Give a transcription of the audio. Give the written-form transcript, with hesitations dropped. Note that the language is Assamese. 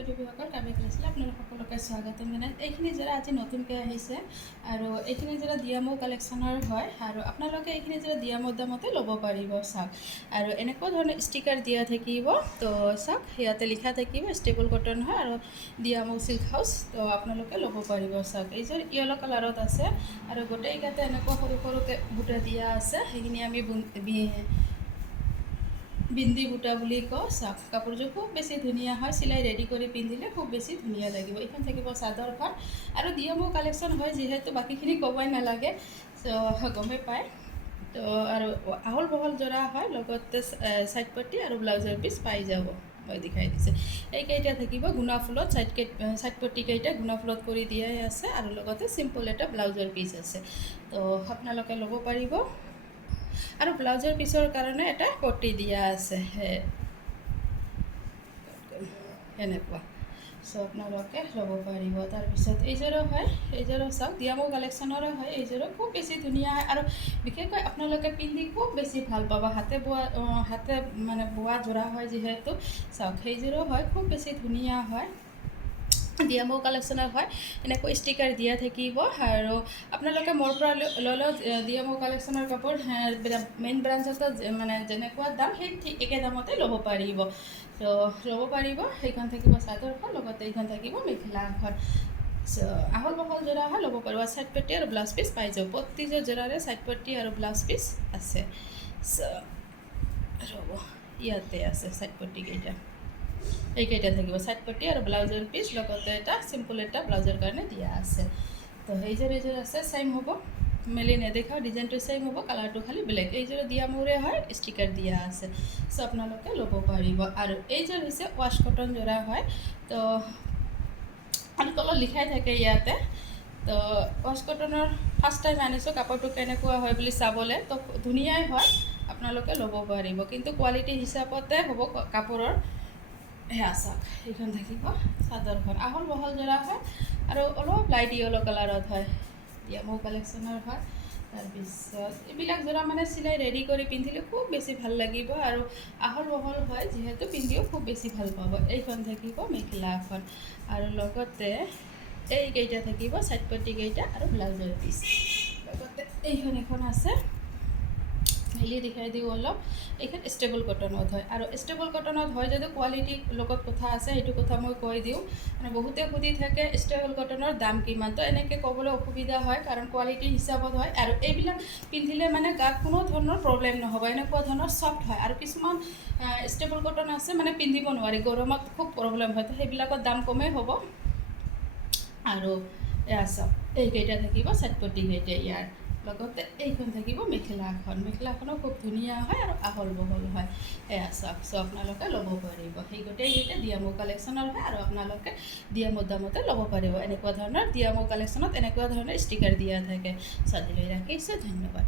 বন্ধুসকল কাবে কৰিছিলে আপোনালোক সকলোকে স্বাগতম জনাই এইখিনি যাৰা আজি নতুনকৈ আহিছে আৰু এইখিনি যাৰা দিয়ামো কালেকশনৰ হয় আৰু আপোনালোকে এইখিনি যাৰা দিয়ামো দামতে ল'ব পাৰিব চাওক আৰু এনেকুৱা ধৰণৰ ষ্টিকাৰ দিয়া থাকিব তো চাওক ইয়াতে লিখা থাকিব ষ্টেবল কটন হয় আৰু দিয়ামো সিল্ক হাউস তো আপোনালোকে ল'ব পাৰিব চাওক এই যে ইয়েলো কালাৰত আছে আৰু গোটেইকেইটা এনেকুৱা সৰু সৰুকৈ বুটা দিয়া আছে সেইখিনি আমি বিন্দি বুটা বুলি কওঁ চাওক কাপোৰযোৰ খুব বেছি ধুনীয়া হয় চিলাই ৰেডি কৰি পিন্ধিলে খুব বেছি ধুনীয়া লাগিব এইখন থাকিব চাদৰখন আৰু দিয়ামো কালেকশ্যন হয় যিহেতু বাকীখিনি ক'বই নালাগে গমেই পায় তো আৰু আহল বহল জৰা হয় লগতে সাইড পট্টি আৰু ব্লাউজৰ পিচ পাই যাব মই দেখাই দিছে এইকেইটা থাকিব গুণা ফুলত সাইড পট্টি কেইটা গুণা ফুলত কৰি দিয়াই আছে আৰু লগতে সিম্পল এটা ব্লাউজৰ পিচ আছে তো আপোনালোকে ল'ব পাৰিব আৰু ব্লাউজৰ পিছৰ কাৰণে এটা পট্টি দিয়া আছে এনেকুৱা সো আপোনালোকে ল'ব পাৰিব তাৰপিছত এইযোৰো হয় এইযোৰো চাওক দিয়ামো কালেকশ্যনৰো হয় এইযোৰো খুব বেছি ধুনীয়া হয় আৰু বিশেষকৈ আপোনালোকে পিন্ধি খুব বেছি ভাল পাব হাতে বোৱা যোৰা হয় যিহেতু চাওক সেইযোৰো হয় খুব বেছি ধুনীয়া হয় দিয়ামো কালেকশ্যনৰ হয় এনেকৈ ষ্টিকাৰ দিয়া থাকিব আৰু আপোনালোকে মোৰ পৰা ল'লেও দিয়ামো কালেকশ্যনৰ কাপোৰ মেইন ব্ৰাঞ্চতো মানে যেনেকুৱা দাম সেই ঠিক একে দামতে ল'ব পাৰিব তো ল'ব পাৰিব সেইখন থাকিব চাদৰখন লগতে এইখন থাকিব মেখেলাখন আহল বহল জোৰা হয় ল'ব পাৰিব সাইড পট্টি আৰু ব্লাউজ পিচ পাই যাব প্ৰতিযোৰ জোৰাৰে সাইড পট্টি আৰু ব্লাউজ পিচ আছে ৰ'ব ইয়াতে আছে সাইড পট্টি কেইটা এইকেইটা থাকিব সাইড পট্টি আৰু ব্লাউজৰ পিচ লগতে এটা সিম্পল এটা ব্লাউজৰ কাৰণে দিয়া আছে তো এইযোৰ আছে সেম হ'ব মেলি নেদেখাও ডিজাইনটো সেম হ'ব কালাৰটো খালি বেলেগ এইযোৰ দিয়ামোৰে হয় ষ্টিকাৰ দিয়া আছে সো আপোনালোকে ল'ব পাৰিব আৰু এইযোৰ হৈছে ৱাছ কটন জোৰা হয় তো আৰু তলত লিখাই থাকে ইয়াতে তো ৱাছ কটনৰ ফাৰ্ষ্ট টাইম আনিছোঁ কাপোৰটো কেনেকুৱা হয় বুলি চাবলৈ তো ধুনীয়াই হয় আপোনালোকে ল'ব পাৰিব কিন্তু কোৱালিটি হিচাপতে হ'ব কাপোৰৰ সেয়া চাওক এইখন থাকিব চাদৰখন আহল বহল জোৰা হয় আৰু অলপ লাইট ইয়েলো কালাৰত হয় দিয়ামো কালেকশ্যনৰ হয় তাৰপিছত এইবিলাক জোৰা মানে চিলাই ৰেডি কৰি পিন্ধিলে খুব বেছি ভাল লাগিব আৰু আহল বহল হয় যিহেতু পিন্ধিও খুব বেছি ভাল পাব এইখন থাকিব মেখেলাখন আৰু লগতে এইকেইটা থাকিব সাইড পট্টি কেইটা আৰু ব্লাউজৰ পিচ লগতে এইখন এখন আছে মেলি দেখাই দিওঁ অলপ এইখন ষ্টেবল কটনত হয় আৰু ষ্টেবল কটনত হয় যদি কোৱালিটিৰ লগত কথা আছে সেইটো কথা মই কৈ দিওঁ মানে বহুতে সুধি থাকে ষ্টেবল কটনৰ দাম কিমান তো এনেকৈ ক'বলৈ অসুবিধা হয় কাৰণ কোৱালিটি হিচাপত হয় আৰু এইবিলাক পিন্ধিলে মানে গাত কোনো ধৰণৰ প্ৰব্লেম নহ'ব এনেকুৱা ধৰণৰ ছফ্ট হয় আৰু কিছুমান ষ্টেবল কটন আছে মানে পিন্ধিব নোৱাৰি গৰমত খুব প্ৰব্লেম হয় তো সেইবিলাকৰ দাম কমেই হ'ব আৰু এয়া চাওক এইকেইটা থাকিব সাইড পট্টি কেইটা ইয়াৰ লগতে এইখন থাকিব মেখেলাখনো খুব ধুনীয়া হয় আৰু আহল বহল হয় এয়া চাওক সো আপোনালোকে ল'ব পাৰিব সেই গোটেইকেইটা দিয়ামো কালেকশ্যনৰ হয় আৰু আপোনালোকে দিয়ামো দামতে ল'ব পাৰিব এনেকুৱা ধৰণৰ দিয়ামো কালেকশ্যনত এনেকুৱা ধৰণৰ ষ্টিকাৰ দিয়া থাকে আজিলৈ ৰাখিছোঁ ধন্যবাদ